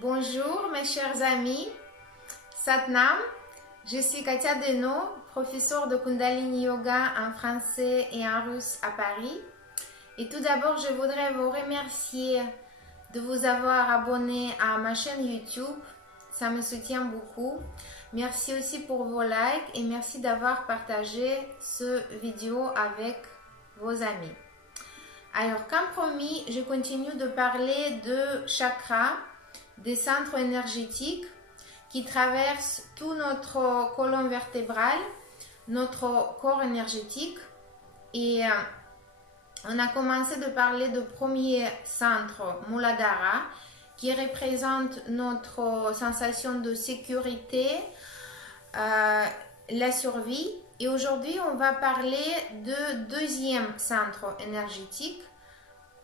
Bonjour mes chers amis, Satnam, je suis Katia Deno, professeure de Kundalini Yoga en français et en russe à Paris. Et tout d'abord, je voudrais vous remercier de vous avoir abonné à ma chaîne YouTube, ça me soutient beaucoup. Merci aussi pour vos likes et merci d'avoir partagé ce vidéo avec vos amis. Alors, comme promis, je continue de parler de chakras, des centres énergétiques qui traversent tout notre colonne vertébrale, notre corps énergétique. Et on a commencé de parler du premier centre, Muladhara, qui représente notre sensation de sécurité, la survie. Et aujourd'hui, on va parler de deuxième centre énergétique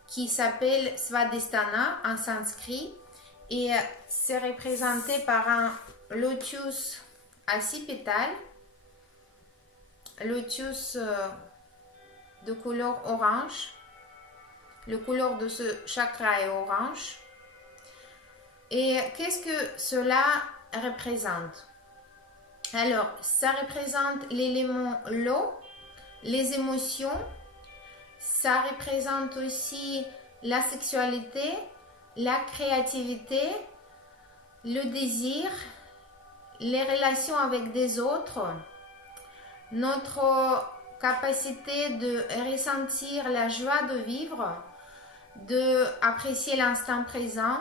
qui s'appelle Svadhisthana en sanskrit. Et c'est représenté par un lotus à 6 pétales, lotus de couleur orange. Le couleur de ce chakra est orange. Et qu'est-ce que cela représente? Alors, ça représente l'élément l'eau, les émotions, ça représente aussi la sexualité, la créativité, le désir, les relations avec des autres, notre capacité de ressentir la joie de vivre, d'apprécier l'instant présent.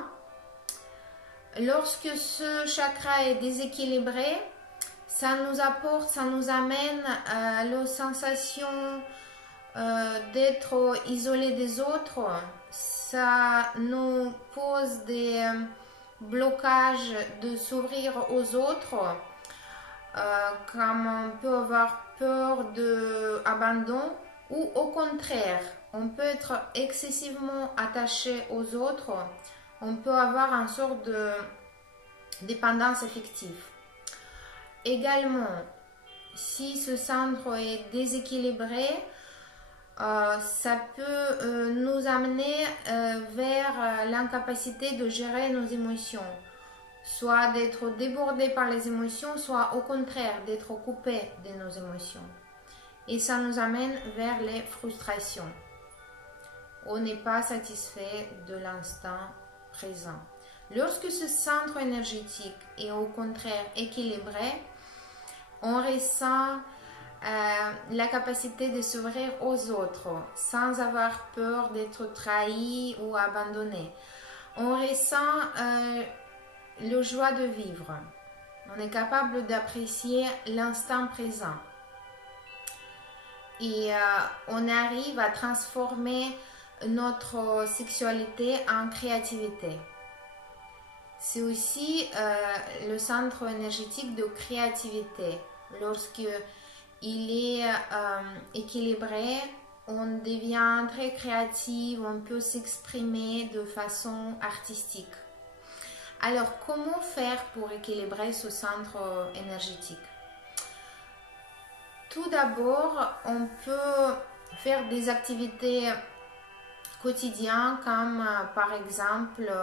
Lorsque ce chakra est déséquilibré, ça nous apporte, ça nous amène à la sensation d'être isolé des autres. Ça nous pose des blocages de s'ouvrir aux autres, comme on peut avoir peur d'abandon, ou au contraire, on peut être excessivement attaché aux autres, on peut avoir une sorte de dépendance affective. Également, si ce centre est déséquilibré, ça peut nous amener vers l'incapacité de gérer nos émotions, soit d'être débordé par les émotions, soit au contraire d'être coupé de nos émotions. Et ça nous amène vers les frustrations. On n'est pas satisfait de l'instant présent. Lorsque ce centre énergétique est au contraire équilibré, on ressent la capacité de s'ouvrir aux autres sans avoir peur d'être trahi ou abandonné. On ressent la joie de vivre. On est capable d'apprécier l'instant présent. Et on arrive à transformer notre sexualité en créativité. C'est aussi le centre énergétique de créativité. Lorsque il est équilibré, on devient très créatif, on peut s'exprimer de façon artistique. Alors, comment faire pour équilibrer ce centre énergétique? Tout d'abord, on peut faire des activités quotidiennes comme par exemple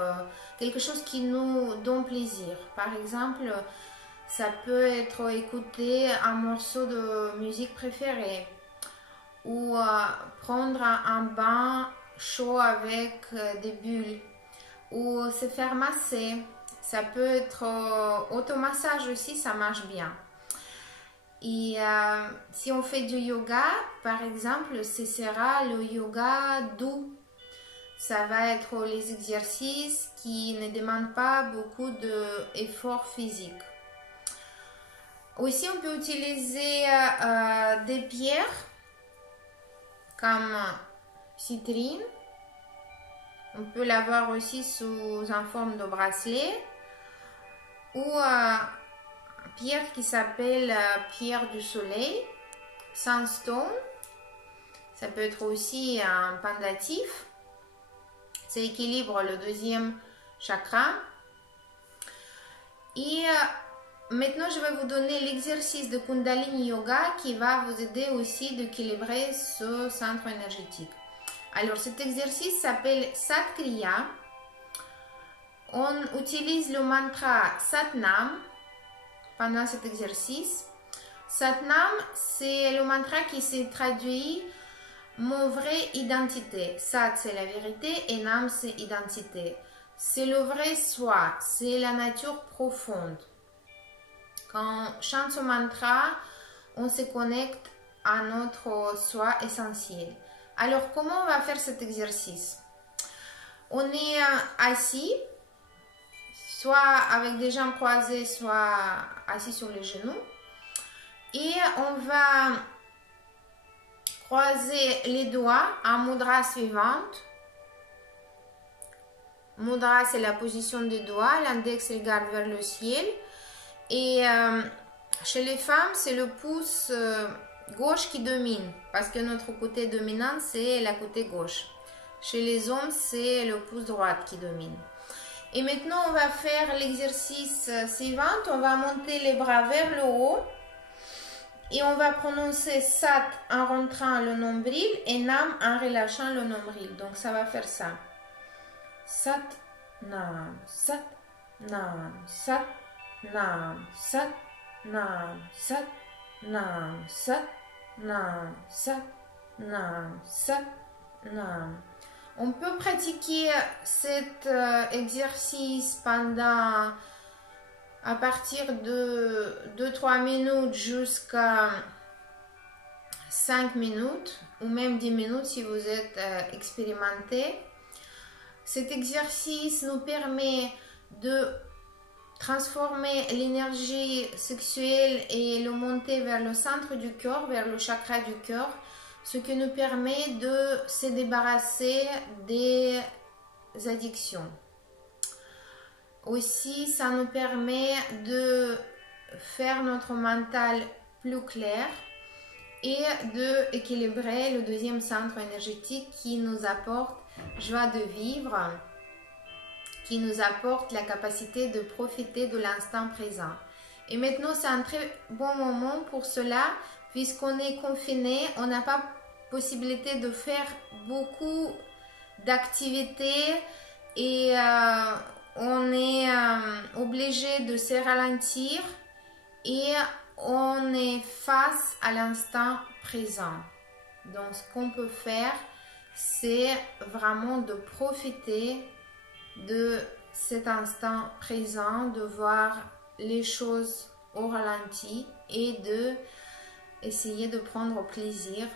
quelque chose qui nous donne plaisir. Par exemple, ça peut être écouter un morceau de musique préférée ou prendre un bain chaud avec des bulles ou se faire masser. Ça peut être automassage aussi, ça marche bien. Et si on fait du yoga, par exemple, ce sera le yoga doux. Ça va être les exercices qui ne demandent pas beaucoup d'efforts physiques. Aussi, on peut utiliser des pierres comme citrine. On peut l'avoir aussi sous en forme de bracelet. Ou pierre qui s'appelle pierre du soleil, sandstone. Ça peut être aussi un pendatif. Ça équilibre le deuxième chakra. Et maintenant, je vais vous donner l'exercice de Kundalini Yoga qui va vous aider aussi d'équilibrer ce centre énergétique. Alors, cet exercice s'appelle Satkriya. on utilise le mantra Satnam pendant cet exercice. Satnam, c'est le mantra qui se traduit mon vraie identité. Sat, c'est la vérité et Nam, c'est identité. C'est le vrai soi, c'est la nature profonde. Quand on chante ce mantra, on se connecte à notre soi essentiel. Alors, comment on va faire cet exercice? On est assis, soit avec des jambes croisées, soit assis sur les genoux. Et on va croiser les doigts en mudra suivante. Mudra, c'est la position des doigts. L'index regarde vers le ciel. Et chez les femmes, c'est le pouce gauche qui domine. Parce que notre côté dominant, c'est la côté gauche. Chez les hommes, c'est le pouce droit qui domine. Et maintenant, on va faire l'exercice suivant. On va monter les bras vers le haut. Et on va prononcer Sat en rentrant le nombril et Nam en relâchant le nombril. Donc, ça va faire ça. Sat, Nam, Sat, Nam, Sat, Nam, Sat, Nam, Sat, Nam, Sat, Nam, Sat, Nam, Sat, Nam. On peut pratiquer cet exercice pendant à partir de 2-3 minutes jusqu'à 5 minutes ou même 10 minutes si vous êtes expérimenté. Cet exercice nous permet de transformer l'énergie sexuelle et le monter vers le centre du cœur, vers le chakra du cœur, ce qui nous permet de se débarrasser des addictions. Aussi, ça nous permet de faire notre mental plus clair et d'équilibrer le deuxième centre énergétique qui nous apporte joie de vivre, qui nous apporte la capacité de profiter de l'instant présent. Et maintenant, c'est un très bon moment pour cela, puisqu'on est confiné, on n'a pas possibilité de faire beaucoup d'activités et on est obligé de se ralentir et on est face à l'instant présent. Donc, ce qu'on peut faire, c'est vraiment de profiter de cet instant présent, de voir les choses au ralenti et de essayer de prendre plaisir